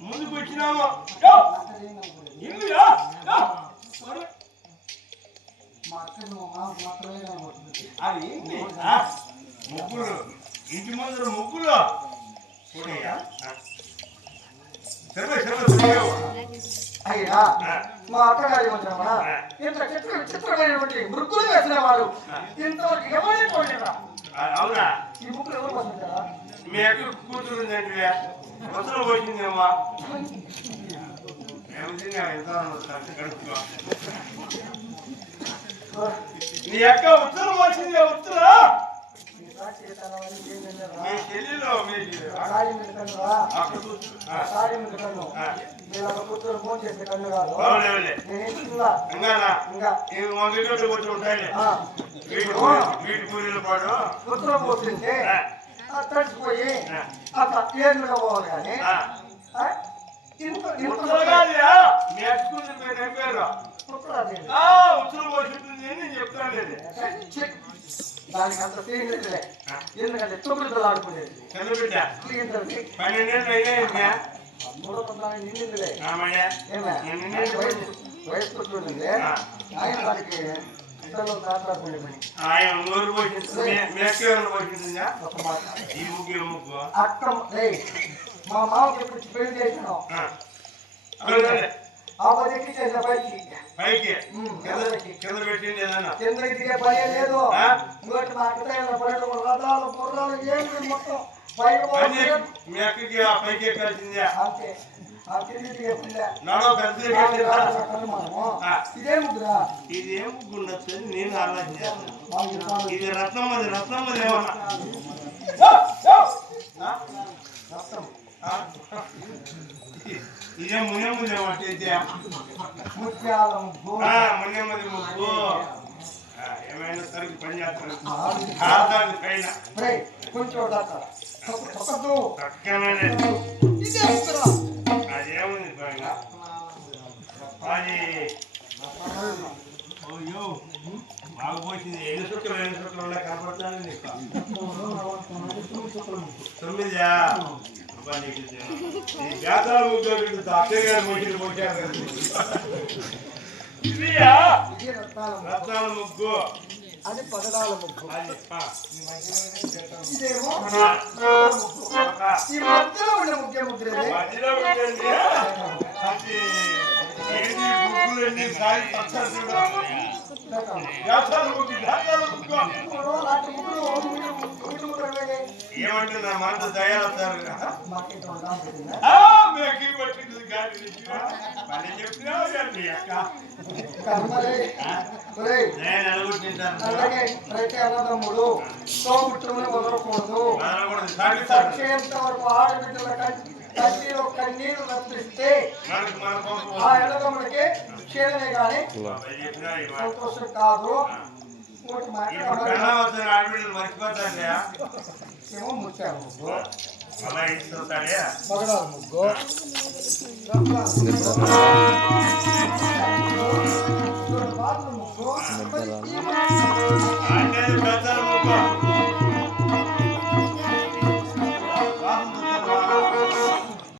ముందుకు వచ్చినాము అది ముగ్గులు ఇంటి ముందర ముగ్గులు అయ్యా మా అత్తగారి మంత్రమా ఇంత చిత్రమైనటువంటి మృక్కులు వేసిన వారు ఇంతవరకు ఎవరైనా అవునా ఈ ముగ్గులు ఎవరు పోతుంటారా మీ అక్క కూతురు ముసలు పోసిందేమో నీ అక్క ఉత్తరం వచ్చిందే ఉత్తరా మీ చెల్లిలో ఫోన్ చేసే కన్ను కాదు వచ్చి ఉంటాయి వీటి పూరీలు పాడు ఉత్తరం పోతుంటే తడిచిపోయి అట్లా ఏర్లుగా పోవాలి కానీ దానికి అంత తెలియదులే ఎందుకంటే తొమ్మిది ఆడుకునేది నిండిందిలే వయసు కొట్టుకుంటుంది ఆయన దానికి మా మామకి ఎప్పుడు పెళ్లి చేసినాం ఆ పది ఎక్కి చేసిన పైకి కిందకి దిగే పని లేదు ఇంకోటి మా అక్క పడడం రథాలు బుర్రాలు ఏమి మొత్తం అంతే ఇదే ముగ్గురా ఇదే ముగ్గు నేను ఆలోచించాను ఇది రత్నమ్మది రత్నమ్మది ఏమన్నా ఇదే మున్నెమ్మది ముత్యాల ముగ్గు మున్నెమ్మది ముగ్గు ఏమైనా సరికి పని చేస్తాను పైన కొంచెం అదేముంది పైన అది అయ్యో బాగా పోసింది ఎన్ని చుక్కలు ఉన్నాయి కనపడతాను నీకు 9 జాతర ముగ్గు అత్తయ్య గారు పోసింది పోసారు రత్నాల ముగ్గు అది పగడాల ముగ్గు ఇదేమో ఈ మధ్యలో ఉండే ముగ్గే ముగ్గురే మధ్యలో ఉండేది ఏది ముగ్గులన్నీ సాయి పక్షాలు ఏమంటున్నా మాట దయాలుతారు అన్నదమ్ముడు తోబుట్టుని వదలకూడదు వరకు ఆడబిడ్డల కన్నీలో కన్నీరు రప్పిస్తే మనకు మన కోపం ఆ ఎల్లకమ్మడికి క్షీణమే కానీ చెప్పినా ఈ మాట. సంతోషం కాదు. ఇంకోటి ఇప్పుడు కన్నా వచ్చిన ఆడపిల్లలు మర్చిపోతాండి ఏమో ముత్యాలు ముగ్గు, అమ్మాయి ఇస్తుంటాడే మగడాల ముగ్గు, బాతుల ముగ్గు, మరి ఈ ముగ్గు. అంటే పెద్దల ముఖం